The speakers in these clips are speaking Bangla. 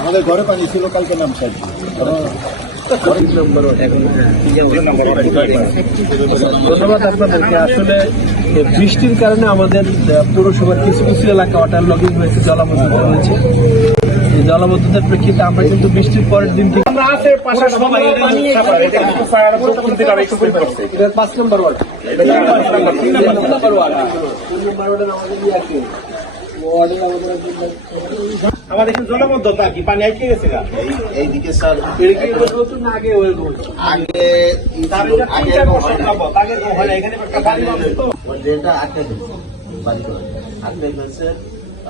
আমাদের ঘরে পানি ছিল কালকে নাম সাইড ধন্যবাদ আপনাদেরকে। আসলে বৃষ্টির কারণে আমাদের পৌরসভার কিছু কিছু এলাকা ওয়াটার লগিং হয়েছে, জলাবদ্ধতা রয়েছে। এই জলাবদ্ধতার প্রেক্ষিতে আমরা কিন্তু বৃষ্টির পরের দিন থেকে আমরা আছে পাশে সবাই 5 নম্বর ওয়ার্ড, 3 নম্বর ওয়ার্ড আমাদের আমাদের এখানে জলবদ্ধতা কি পানি আটকে গেছে এইদিকে স্যার আগে ড্রেনটা আটকে গেছে।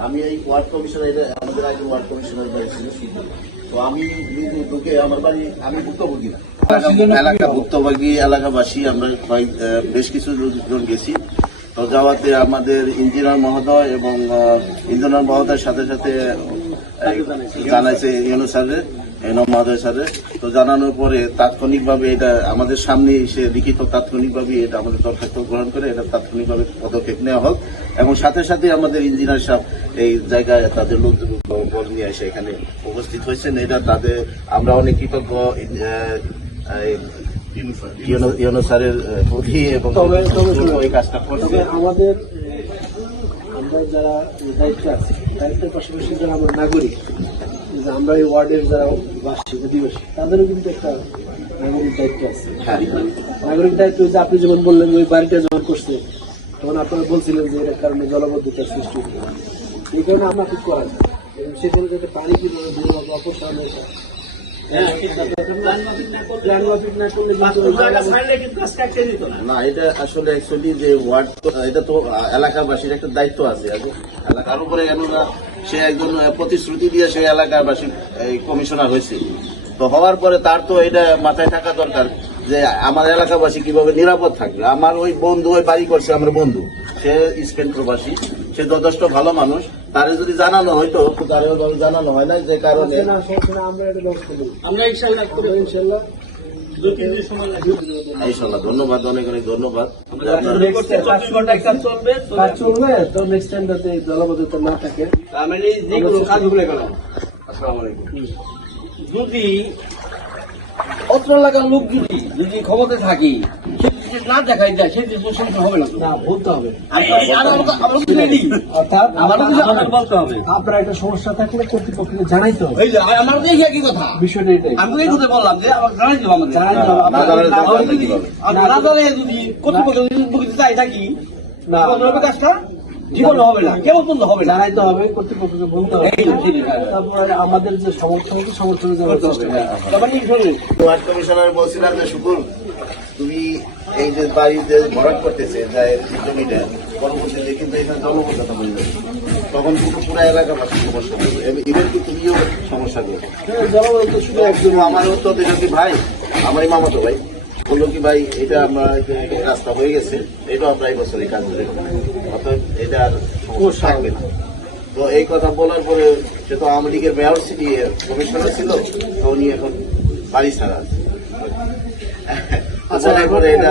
আমি এই ওয়ার্ড কমিশনার, আমাদের আগে ওয়ার্ড কমিশনার ছিল, তো আমি ঢুকে আমার বাড়ি, আমি ভুক্তভোগী না, এলাকা ভুক্তভোগী এলাকাবাসী আমরা বেশ কিছু জন গেছি। তো যাওয়াতে আমাদের ইঞ্জিনিয়ার মহোদয় এবং ইঞ্জিনিয়ার মহোদয়ের সাথে সাথে জানাইছে ইউনো স্যারের, এনম মহোদয় স্যারের। তো জানানোর পরে তাৎক্ষণিকভাবে এটা আমাদের সামনে এসে লিখিত তাৎক্ষণিকভাবে এটা আমাদের দরখাস্ত গ্রহণ করে এটা তাৎক্ষণিকভাবে পদক্ষেপ নেওয়া হোক, এবং সাথে সাথে আমাদের ইঞ্জিনিয়ার সাহেব এই জায়গায় তাদের লোকজন বল নিয়ে এসে এখানে উপস্থিত হয়েছেন। এটা তাদের আমরা অনেক কৃতজ্ঞ ইউনো স্যারের প্রতি, এবং এই কাজটা করছে। আমাদের আমরা যারা দায়িত্বে আছি, দায়িত্বের পাশাপাশি যারা আমরা নাগরিক, আমরা এই ওয়ার্ডের যারা বাসী অধিবাসী, তাদেরও কিন্তু একটা নাগরিক দায়িত্ব আছে। নাগরিক দায়িত্ব হচ্ছে আপনি যেমন বললেন ওই বাড়িটা যখন করছে তখন আপনারা বলছিলেন যে এর কারণে জলবদ্ধতার সৃষ্টি হচ্ছে, এই কারণে আমরা ঠিক করা যায় সেখানে যাতে পানি কিভাবে অপসারণ হয়ে যায়। না, এটা আসলে অ্যাকচুয়ালি যে ওয়ার্ড, এটা তো এলাকাবাসীর একটা দায়িত্ব আছে। এলাকার উপরে কেন না, সে একজন প্রতিশ্রুতি দিয়ে সে এলাকাবাসী কমিশনার হয়েছে, তো হওয়ার পরে তার তো এটা মাথায় থাকা দরকার যে আমার এলাকাবাসী কিভাবে নিরাপদ থাকবে। আমার ওই বন্ধু ওই বাড়ি করছে, আমার বন্ধু সে স্পেন প্রবাসী, সে যথেষ্ট ভালো মানুষ, তারে যদি জানানো হয়তো তারে জানানো হয় না, যে কারণে ইনশাল্লাহ। ধন্যবাদ, অনেক অনেক ধন্যবাদ। চলবে তো নেক্সট টাইম যাতে জলবদ্ধতা না থাকে। যদি অত্র এলাকার লোক যদি ক্ষমতা থাকি না দেখাই যায় সেই সমস্যা হবে না, বলতে হবে। বলতে হবে আপনার একটা সমস্যা থাকলে কর্তৃপক্ষকে জানাইতে হবে। আমার দেখি কি কথা বিষয়টা এটাই, আমি এই কথা বললাম যে আমার জানাই দেবো, আমাদের না জানালে যদি কর্তৃপক্ষ চাই থাকি না কাজটা জীবনে হবে না, কেমন পর্যন্ত হবে, জানাইতে হবে, কর্তৃপক্ষকে বলতে হবে। তারপরে আমাদের যে সমর্থনে যাওয়ার চেষ্টা ওয়ার্ড কমিশনার বলছিলাম যে শুকুর তুমি এই যে বাড়িতে ভরাট করতেছে জমিটা পরবর্তীতে কিন্তু এখানে জলবদ্ধতা হয়ে যাবে, তখন কিন্তু পুরো এলাকাবাসী সমস্যা করবে, ইভেন কি তুমিও সমস্যা করবে। জলবদ্ধতা শুধু একজন, আমারও তো দেখি ভাই, আমারই মামাতো ভাই বললো কি ভাই এটা আমরা রাস্তা হয়ে গেছে, এটা আমরা এই বছর এই কাজ করে, অর্থাৎ এটা আর সমস্যা থাকবে না। তো এই কথা বলার পরে সে তো আওয়ামী লীগের মেয়র সিটি কমিশনার ছিল, তো উনি এখন বাড়ি ছাড়া আছে। আচ্ছা, এটা